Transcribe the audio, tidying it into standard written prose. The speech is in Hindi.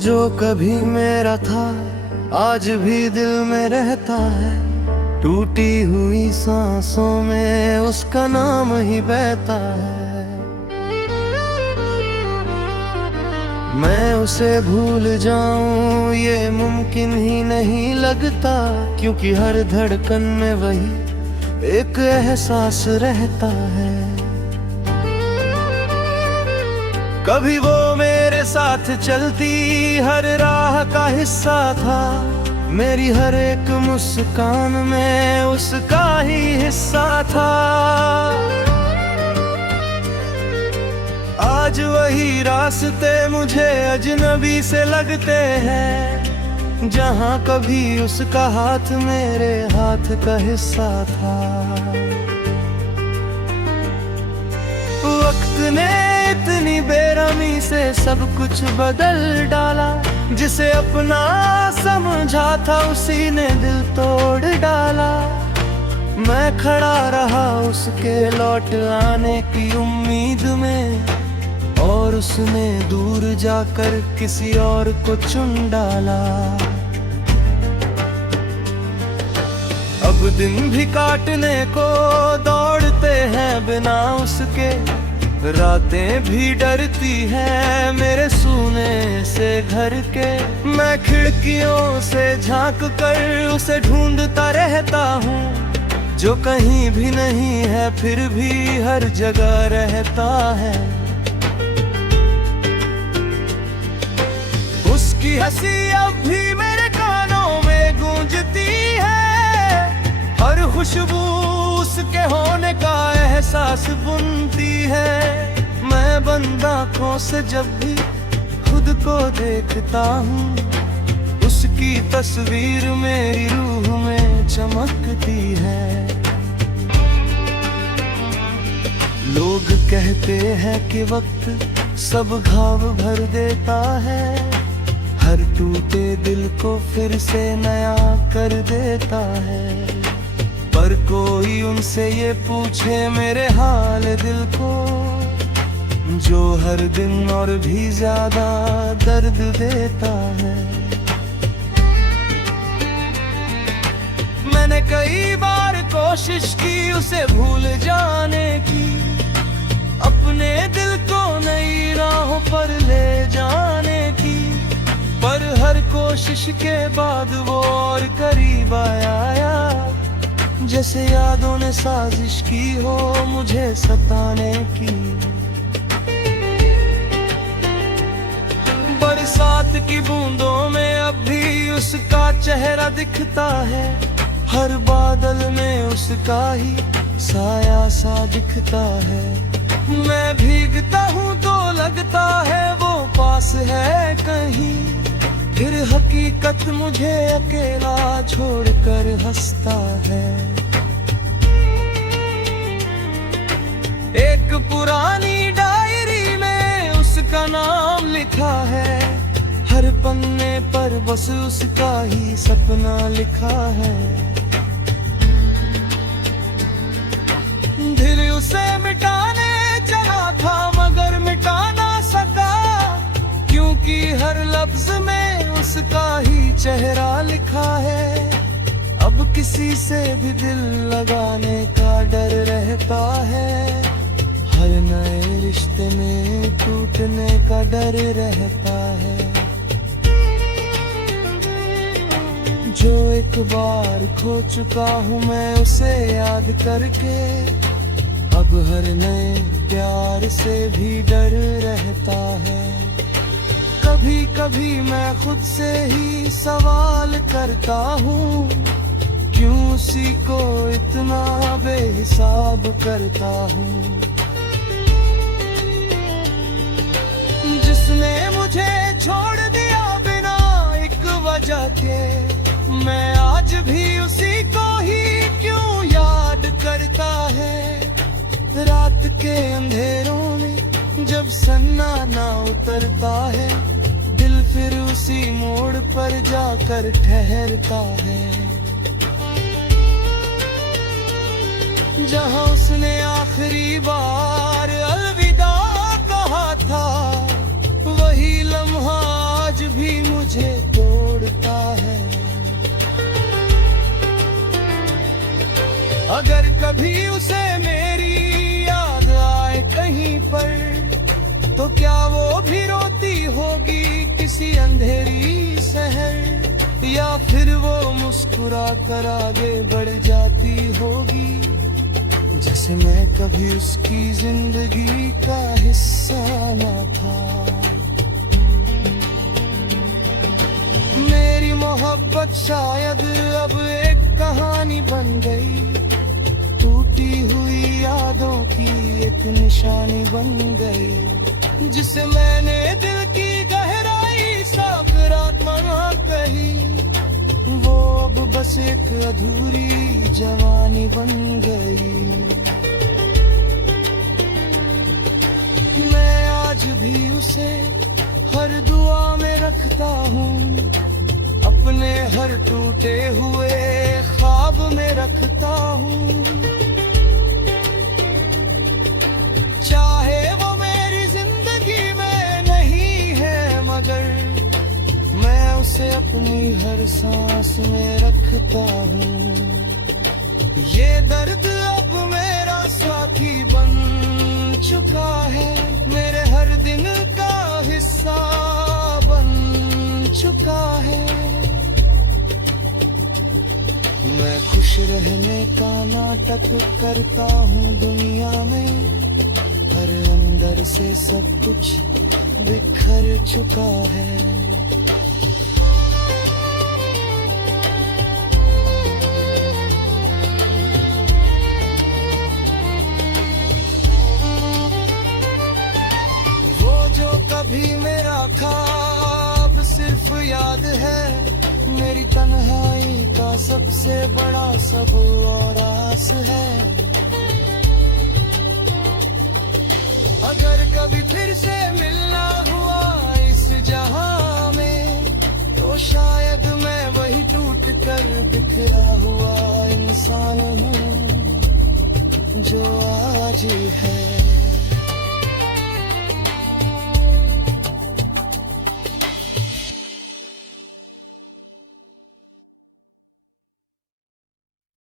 जो कभी मेरा था आज भी दिल में रहता है। टूटी हुई सांसों में उसका नाम ही बहता है। मैं उसे भूल जाऊं ये मुमकिन ही नहीं लगता, क्योंकि हर धड़कन में वही एक एहसास रहता है। कभी वो मेरे साथ चलती हर राह का हिस्सा था, मेरी हर एक मुस्कान में उसका ही हिस्सा था। आज वही रास्ते मुझे अजनबी से लगते हैं, जहाँ कभी उसका हाथ मेरे हाथ का हिस्सा था। वक्त ने इतनी बेरहमी से सब कुछ बदल डाला, जिसे अपना समझा था उसी ने दिल तोड़ डाला। मैं खड़ा रहा उसके लौट आने की उम्मीद में, और उसने दूर जाकर किसी और को चुन डाला। अब दिन भी काटने को दौड़ते हैं बिना उसके, रातें भी डरती हैं मेरे सूने से घर के। मैं खिड़कियों से झांक कर उसे ढूंढता रहता हूँ, जो कहीं भी नहीं है फिर भी हर जगह रहता है। उसकी हंसी अब भी मेरे कानों में गूंजती है, हर खुशबू उसके होने का एहसास बुनती है। मैं बंद आँखों से जब भी खुद को देखता हूँ, उसकी तस्वीर मेरी रूह में चमकती है। लोग कहते हैं कि वक्त सब घाव भर देता है, हर टूटे दिल को फिर से नया कर देता है। पर कोई उनसे ये पूछे मेरे हाल दिल को, जो हर दिन और भी ज्यादा दर्द देता है। मैंने कई बार कोशिश की उसे भूल जाने की, अपने दिल को नई राहों पर ले जाने की, पर हर कोशिश के बाद वो और करीब आया, जैसे यादों ने साजिश की हो मुझे सताने की। बरसात की बूंदों में अब भी उसका चेहरा दिखता है, हर बादल में उसका ही साया सा दिखता है। मैं भीगता हूँ तो लगता है वो पास है कहीं, फिर हकीकत मुझे अकेला छोड़कर हंसता है। एक पुरानी डायरी में उसका नाम लिखा है, हर पन्ने पर बस उसका ही सपना लिखा है। दिल उसे मिटाने चला था मगर मिटा ना सका, क्योंकि हर लफ्ज में उसका ही चेहरा लिखा है। अब किसी से भी दिल लगाने का डर रहता है, हर नए रिश्ते में टूटने का डर रहता है। जो एक बार खो चुका हूँ मैं उसे याद करके, अब हर नए प्यार से भी डर रहता है। कभी कभी मैं खुद से ही सवाल करता हूँ, क्यों उसी को इतना बेहिसाब करता हूँ। जिसने मुझे छोड़ दिया बिना एक वजह के, मैं आज भी उसी को ही क्यों याद करता है। रात के अंधेरों में जब सन्नाटा उतरता है, दिल फिर उसी मोड़ पर जाकर ठहरता है, जहाँ उसने आखिरी बार अलविदा कहा था। वही लम्हा आज भी फिर वो मुस्कुरा कर आगे बढ़ जाती होगी, जैसे मैं कभी उसकी जिंदगी का हिस्सा न था। मेरी मोहब्बत शायद अब एक कहानी बन गई, टूटी हुई यादों की एक निशानी बन गई, जिसे मैंने दिल की गहराई सकारात्मक कही, वो अब बस एक अधूरी जवानी बन गई। मैं आज भी उसे हर दुआ में रखता हूँ, अपने हर टूटे हुए ख्वाब में रखता हूँ। चाहे वो मेरी जिंदगी में नहीं है, मगर मैं उसे अपनी हर सांस में रखता हूँ। ये दर्द अब मेरा साथी बन चुका है, मेरे हर दिन का हिस्सा बन चुका है। मैं खुश रहने का नाटक करता हूँ दुनिया में, पर अंदर से सब कुछ बिखर चुका है। वो जो कभी मेरा था अब सिर्फ याद है, मेरी तन्हाई का सबसे बड़ा सब और आस है। अगर कभी फिर से मिलना हुआ इस जहां में, तो शायद मैं वही टूट कर बिखरा हुआ इंसान हूँ जो आज है।